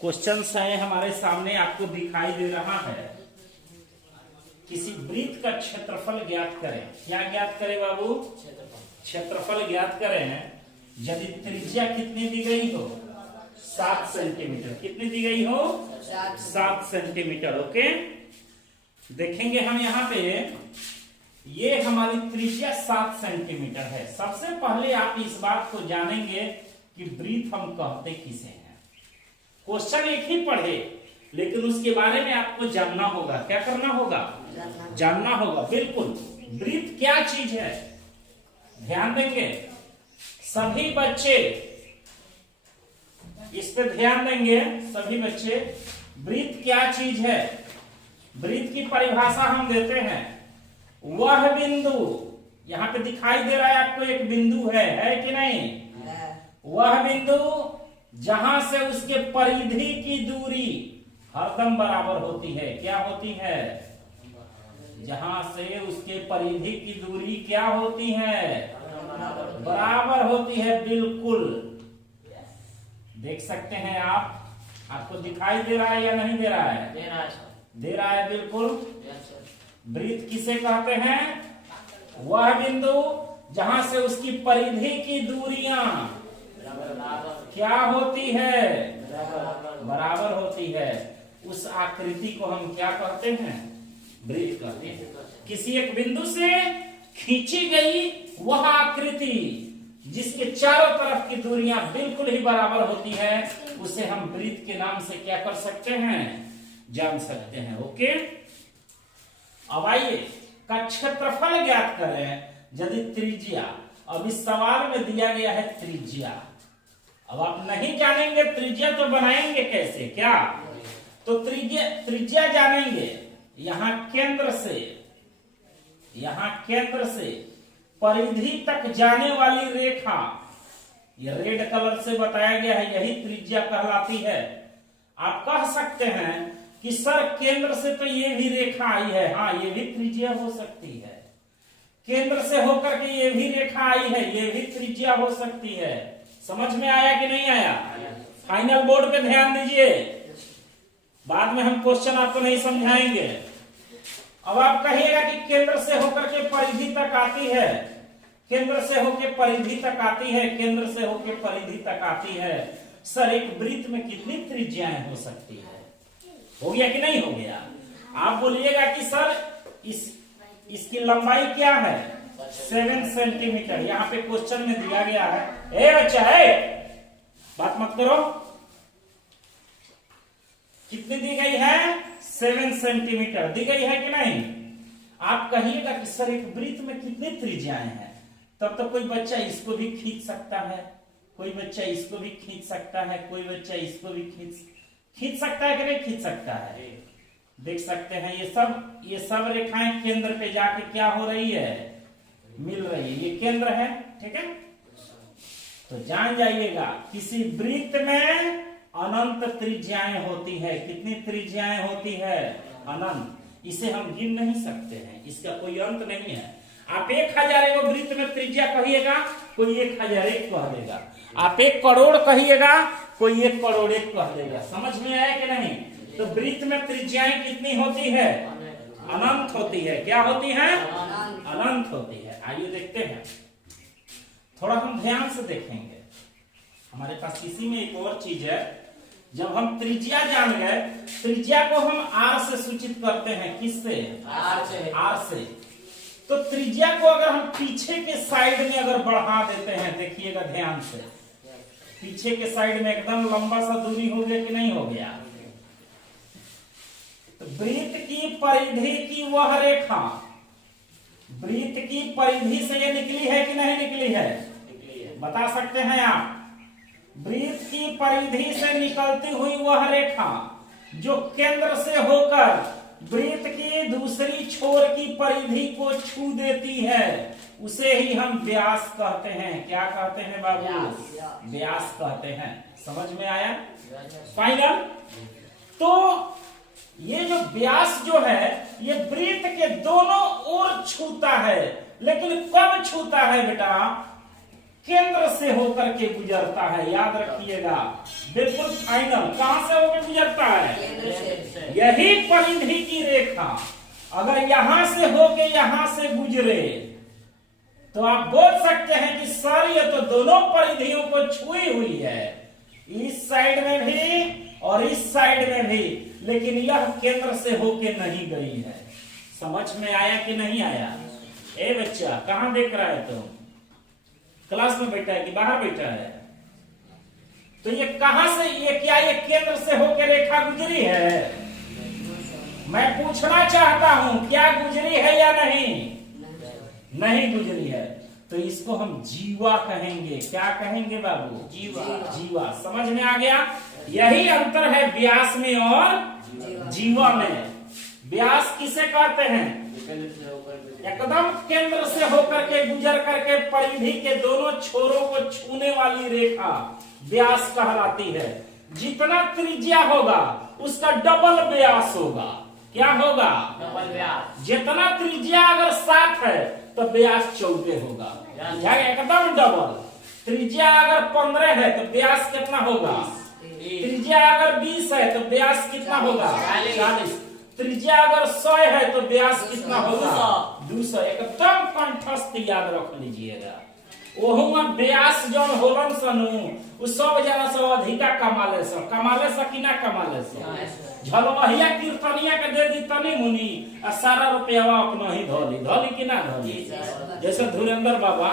Question है हमारे सामने, आपको दिखाई दे रहा है। किसी वृत्त का क्षेत्रफल ज्ञात करें। क्या ज्ञात करें बाबू? क्षेत्रफल ज्ञात करें। यदि त्रिज्या कितनी दी गई हो? 7 सेंटीमीटर। कितनी दी गई हो? 7 सेंटीमीटर। ओके, देखेंगे हम यहाँ पे, ये हमारी त्रिज्या 7 सेंटीमीटर है। सबसे पहले आप इस बात को जानेंगे कि वृत्त हम कहते किसे हैं। क्वेश्चन एक ही पढ़े, लेकिन उसके बारे में आपको जानना होगा। क्या करना होगा? जानना होगा। बिल्कुल, वृत्त क्या चीज है, ध्यान देंगे सभी बच्चे, इस पे ध्यान देंगे सभी बच्चे। वृत्त क्या चीज है? वृत्त की परिभाषा हम देते हैं, वह बिंदु, यहां पे दिखाई दे रहा है आपको एक बिंदु है कि नहीं? वह बिंदु जहां से उसके परिधि की दूरी हरदम बराबर होती है। क्या होती है? जहां से उसके परिधि की दूरी क्या होती है? बराबर होती है। बिल्कुल, देख सकते हैं आप, आपको दिखाई दे रहा है या नहीं दे रहा है? दे रहा है बिल्कुल। वृत्त किसे कहते हैं? वह बिंदु जहां से उसकी परिधि की दूरियां क्या होती है? बराबर होती है। उस आकृति को हम क्या कहते हैं? वृत्त कहते हैं। किसी एक बिंदु से खींची गई वह आकृति जिसके चारों तरफ की दूरियां बिल्कुल ही बराबर होती है, उसे हम वृत्त के नाम से क्या कर सकते हैं? जान सकते हैं। ओके, अब आइए का क्षेत्रफल ज्ञात करें। यदि त्रिज्या, अब इस सवाल में दिया गया है त्रिज्या। अब आप नहीं जानेंगे त्रिज्या तो बनाएंगे कैसे? क्या तो त्रिज्या जानेंगे। यहां केंद्र से परिधि तक जाने वाली रेखा, यह रेड कलर से बताया गया है, यही त्रिज्या कहलाती है। आप कह सकते हैं कि सर केंद्र से तो ये भी रेखा आई है, हाँ ये भी त्रिज्या हो सकती है। केंद्र से होकर के ये भी रेखा आई है, ये भी त्रिज्या हो सकती है। समझ में आया कि नहीं आया? फाइनल बोर्ड पे ध्यान दीजिए, बाद में हम क्वेश्चन आपको नहीं समझाएंगे। अब आप कहिएगा कि केंद्र से होकर के परिधि तक आती है, केंद्र से होकर परिधि तक आती है, केंद्र से होकर परिधि तक आती है। सर एक वृत्त में कितनी त्रिज्याएं हो सकती है? हो गया कि नहीं हो गया? आप बोलिएगा कि सर इसकी लंबाई क्या है? 7 सेंटीमीटर। यहाँ पे क्वेश्चन में दिया गया है। ए बच्चा, बात मत करो। कितनी दी गई है? 7 सेंटीमीटर दी गई है कि नहीं? आप कहिएगा कि सर एक वृत्त में कितनी त्रिज्याएं हैं? तब तो कोई बच्चा इसको भी खींच सकता है, कोई बच्चा इसको भी खींच सकता है, कोई बच्चा इसको भी खींच सकता है कि नहीं खींच सकता है? देख सकते हैं ये सब रेखाएं केंद्र पे जाके क्या हो रही है? मिल रही है। ये केंद्र है, ठीक है। तो जान जाइएगा किसी वृत्त में अनंत त्रिज्याएं होती है। कितनी त्रिज्याएं होती है? अनंत। इसे हम गिन नहीं सकते हैं, इसका कोई अंत नहीं है। आप 1000 वृत्त में त्रिज्या कहिएगा, कोई 1001 कह देगा। आप 1 करोड़ कहिएगा, कोई 1 करोड़ 1 कह देगा। समझ में आया कि नहीं? तो वृत्त में त्रिज्याएं कितनी होती है? अनंत होती है। क्या होती है? अनंत होती है। आइए देखते हैं, थोड़ा हम ध्यान से देखेंगे। हमारे पास इसी में एक और चीज है। जब हम त्रिज्या जान गए, त्रिज्या को हम आर से सूचित करते हैं। किससे? आर से। तो त्रिज्या को अगर हम पीछे के साइड में अगर बढ़ा देते हैं, देखिएगा ध्यान से, पीछे के साइड में एकदम लंबा सा दूरी हो गया कि नहीं हो गया? तो वृत्त की परिधि की वह रेखा, वृत्त की परिधि से ये निकली है कि नहीं निकली है? बता सकते हैं आप? वृत्त की परिधि से निकलती हुई वह रेखा जो केंद्र से होकर वृत्त की दूसरी छोर की परिधि को छू देती है, उसे ही हम व्यास कहते हैं। क्या कहते हैं बाबू? व्यास कहते हैं। समझ में आया? फाइनल। तो ये जो व्यास जो है, ये वृत्त के दोनों ओर छूता है। लेकिन कब छूता है बेटा? केंद्र से होकर के गुजरता है, याद रखिएगा, बिल्कुल फाइनल। कहां से होकर गुजरता है? यही परिधि की रेखा अगर यहां से होके यहां से गुजरे तो आप बोल सकते हैं कि सर ये तो दोनों परिधियों को छुई हुई है, इस साइड में भी और इस साइड में भी, लेकिन यह केंद्र से होके नहीं गई है। समझ में आया कि नहीं आया? ए बच्चा, कहां देख रहा है तुम? क्लास में बैठा है कि बाहर बैठा है? तो ये कहां से, ये क्या ये केंद्र से होकर रेखा गुजरी है? मैं पूछना चाहता हूं, क्या गुजरी है या नहीं? नहीं गुजरी है। तो इसको हम जीवा कहेंगे। क्या कहेंगे बाबू? जीवा। जीवा। समझ में आ गया? यही अंतर है व्यास में और जीवा में। व्यास किसे कहते हैं? एकदम केंद्र से होकर के गुजर करके परिधि के दोनों छोरों को छूने वाली रेखा व्यास कहलाती है। जितना त्रिज्या होगा उसका डबल व्यास होगा। क्या होगा? डबल व्यास। जितना त्रिज्या अगर 7 है तो व्यास 14 होगा, एकदम डबल। त्रिज्या अगर 15 है तो व्यास कितना होगा? त्रिज्या अगर 20 है तो व्यास कितना होगा? 40। त्रिज्या अगर 100 है तो व्यास कितना होगा? 200। एकदम कंठस्थ याद रख लीजिएगा। ओहुमा व्यास जौन होलन सनु उ सब जना सब अधिका कमाले कि ना कमाले झलवहिया कीर्तनिया के दे दी तनी मुनि आ सारा रुपया अपना ही धोली कि ना धोली, जैसे धुरेंद्र बाबा।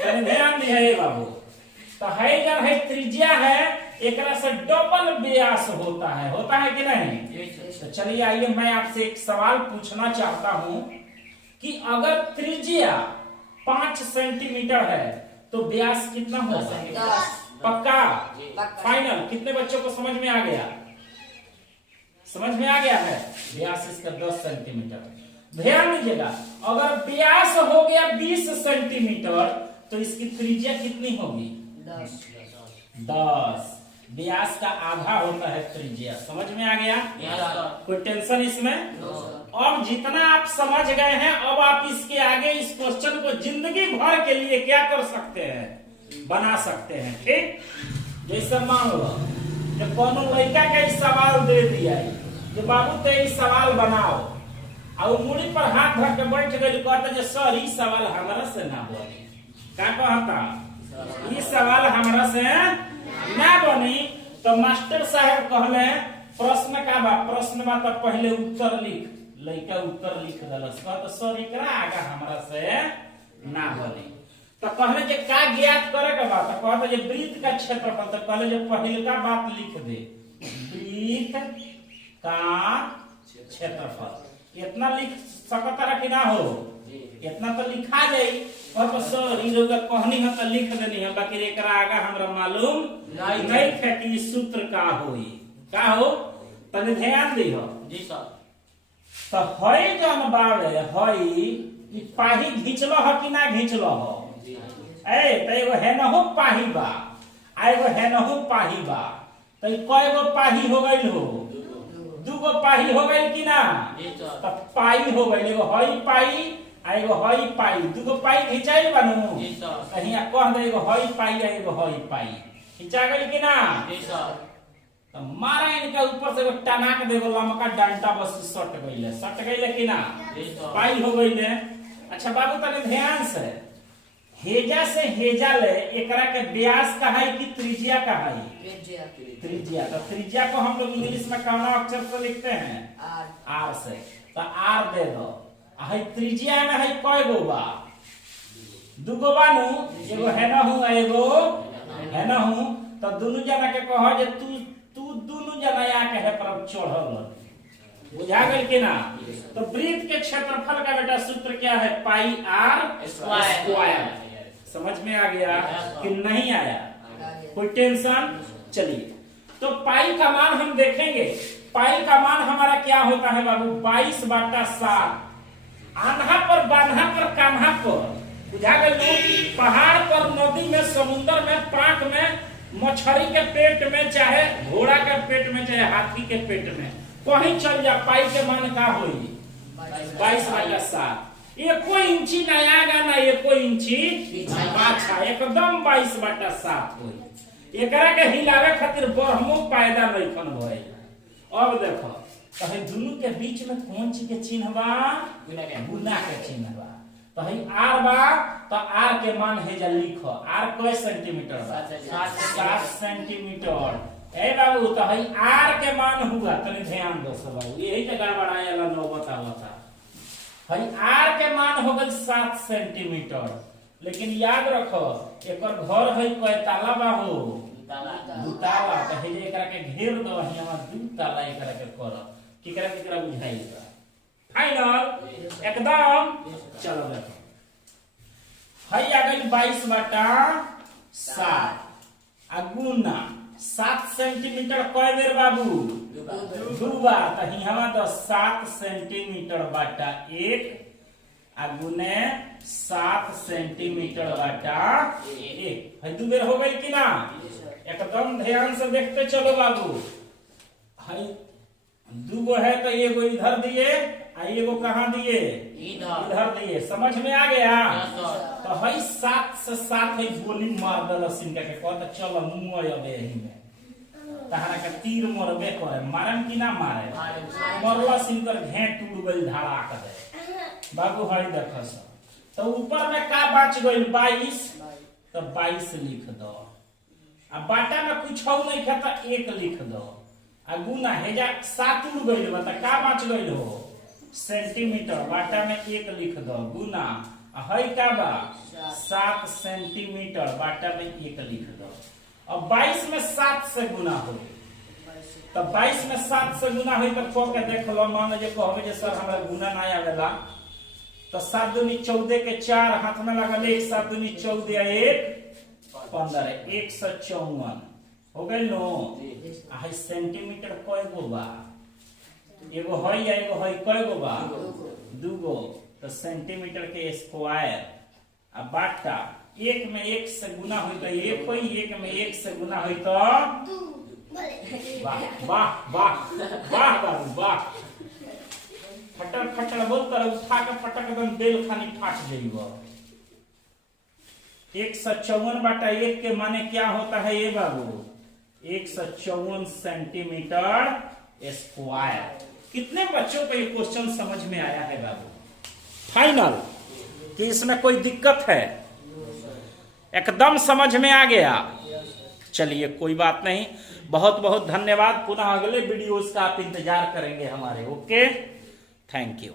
ध्यान दिए बाबू। तो है जन है त्रिज्या है, एकरा से डबल व्यास होता है कि नहीं? तो चलिए आइए, मैं आपसे एक सवाल पूछना चाहता हूं कि अगर त्रिज्या 5 सेंटीमीटर है तो व्यास कितना होगा? पक्का? फाइनल? कितने बच्चों को समझ में आ गया? समझ में आ गया है? व्यास इसका 10 सेंटीमीटर। ध्यान दीजिएगा, अगर व्यास हो गया 20 सेंटीमीटर तो इसकी त्रिज्या कितनी होगी? 10। व्यास का आधा होता है त्रिज्या। समझ में आ गया? कोई टेंशन इसमें? अब जितना आप समझ गए हैं, अब आप इसके आगे इस क्वेश्चन को जिंदगी भर के लिए क्या कर सकते हैं? बना सकते हैं। ठीक? जैसे मान लो कि कोनो लड़का का सवाल दे दिया कि बाबू ते सवाल बनाओ, और मुड़ी पर हाथ धर के बैठ गए, कहते सर ई सवाल हमारा से ना बनी। क्या कहता? ई सवाल हमारा से ना बनी। तो मास्टर साहब कहले प्रश्न का बा? प्रश्न बा तो पहले उत्तर लिख। लड़का उत्तर लिख दलस, कहता सर एकरा आगा हमारा से ना बनी। तो कहले जे का ज्ञात करे के बात, कहता जे वृत्त का क्षेत्रफल। तो कहले जे पहले का बात लिख दे, वृत्त का क्षेत्रफल। इतना लिख सकता कि ना हो? इतना तो लिखा जाए। और सर ई लोग कहनी है तो लिख देनी है, बाकी एकरा आगा हमरा मालूम नहीं है कि सूत्र का होई। का हो? तने ध्यान दिहो। जी सर। तो हई जन बावे हई ई पाही घिचलो ह कि ना घिचलो ह? ए त एगो हेनहु पाही बा आ एगो हेनहु पाही बा। तो कयगो पाही हो गइल हो? 2 गो पाही हो गइल कि ना? तो पाई हो गइल, एगो हई पाई आ एगो हई पाई। 2 गो पाई घिचाइल बानू? कहिया कह दे एगो हई पाई आ एगो हई पाई खिंचा गइल कि ना? तो मारा इनका ऊपर से टनाक देगो लमका डंटा बस सट गइले कि ना? पाई हो गइले। अच्छा बाबू तने ध्यान से, हेजा से हेजा ले एकरा के व्यास कहाई कि त्रिज्या कहाई? त्रिज्या। तो त्रिज्या को हम लोग इंग्लिश में कौन अक्षर से लिखते हैं? आर से। तो आर दे दो। हई त्रिज्या में हई कय गो बा? 2 गो बानू, एगो हेनहु एगो हेनहु। तो दोनों जना के कह जे तू दोनों जना आके है पर चढ़ल। बुझा गइल कि ना? तो वृत्त के क्षेत्रफल का बेटा सूत्र क्या है? पाई आर स्क्वायर। समझ में आ गया कि नहीं आया? कोई टेंशन? चलिए, तो पाई का मान हम देखेंगे। पाई का मान हमारा क्या होता है बाबू? 22/7। आन्हा पर बान्हा पर कान्हा पर। बुझा गइल? पहाड़ पर, नदी में, समुद्र में, पाक में, मछली के पेट में, चाहे घोड़ा के पेट में, चाहे हाथी के पेट में, कहीं चल जा, पाई के मान का होई? 22/7। एको इंची ना आगा ना एको इंची पाछा, एकदम 22/7 होई। एकरा के हिलावे खातिर बरहमो पैदा नहीं खन भइल। अब देखो कहीं दोनों के बीच में कौन चीज के चिन्ह बा? गुना के चिन्ह बा। तो हई आर बा, तो आर के मान है जा लिखो। आर कै सेंटीमीटर बा? 7 सेंटीमीटर। ए बाबू तो हई आर के मान हुआ, तनी ध्यान दो सब बाबू, यही जगह बढ़ाया ला 9 बतावता। हई आर के मान हो गई 7 सेंटीमीटर, लेकिन याद रखो एकर घर हई कै ताला बा हो? 2 ताला। तो हे जे एकरा के घेर दो, हियां 2 ताला एकरा के कर केकरा बुझाई बा। फाइनल एकदम। चलो देखो हई आ गई 22/7 आ गुना 7 सेंटीमीटर कै बेर बाबू? 2 बार। तो हियां तो 7 सेंटीमीटर बटा 1 आ गुने 7 सेंटीमीटर बटा 1। हई 2 बेर हो गई कि ना? एकदम ध्यान से देखते चलो बाबू। हई 2 गो है तो एगो इधर दिए आ एगो कहाँ दिए? इधर दिए। समझ में आ गया? तो हई 7 से 7 हई गोली मार दल सिंका के कहता चलो मुंह अबे यही में तहरा के तीर मरबे करे। मारम कि ना मारे? मरला सिंकर घेट टूट गई धड़ाक दे बाबू। हई देखो सब। तो ऊपर में का बच गई? 22। तो 22 लिख दो। आ बाटा में कुछ हो नहीं खाता, 1 लिख दो। आ गुना हेजा 7 उड़ गई बा, तो का बच गई हो? सेंटीमीटर। बाटा में 1 लिख दो। गुना हई का बा? 7 सेंटीमीटर। बाटा में 1 लिख दो। अब 22 में 7 से गुना हो, तो 22 में 7 से गुना हुई तो कह के देख लो। मान लीजिए कहबे जे सर हमरा गुना ना आवेला, तो 7 दूनी 14 के 4 हाथ में लगल 1, 7 दूनी 14 1 15 154 हो गई नो। आ सेंटीमीटर कै गो बा? एगो हई या एगो हई, कै गो बा? 2 गो। तो सेंटीमीटर के स्क्वायर आ बाटा 1 में 1 से गुना हुई तो 1 होई, 1 में 1 से गुना हुई तो 2। वाह वाह वाह वाह बाबू वाह। फटर फटर बोलता उठा के पटक दम बेल खानी फाट जाइबो। 154/1 के माने क्या होता है ये बाबू? 154 सेंटीमीटर स्क्वायर। कितने बच्चों को ये क्वेश्चन समझ में आया है बाबू? फाइनल कि इसमें कोई दिक्कत है? एकदम समझ में आ गया? चलिए कोई बात नहीं, बहुत बहुत धन्यवाद। पुनः अगले वीडियोस का आप इंतजार करेंगे हमारे। Okay, thank you.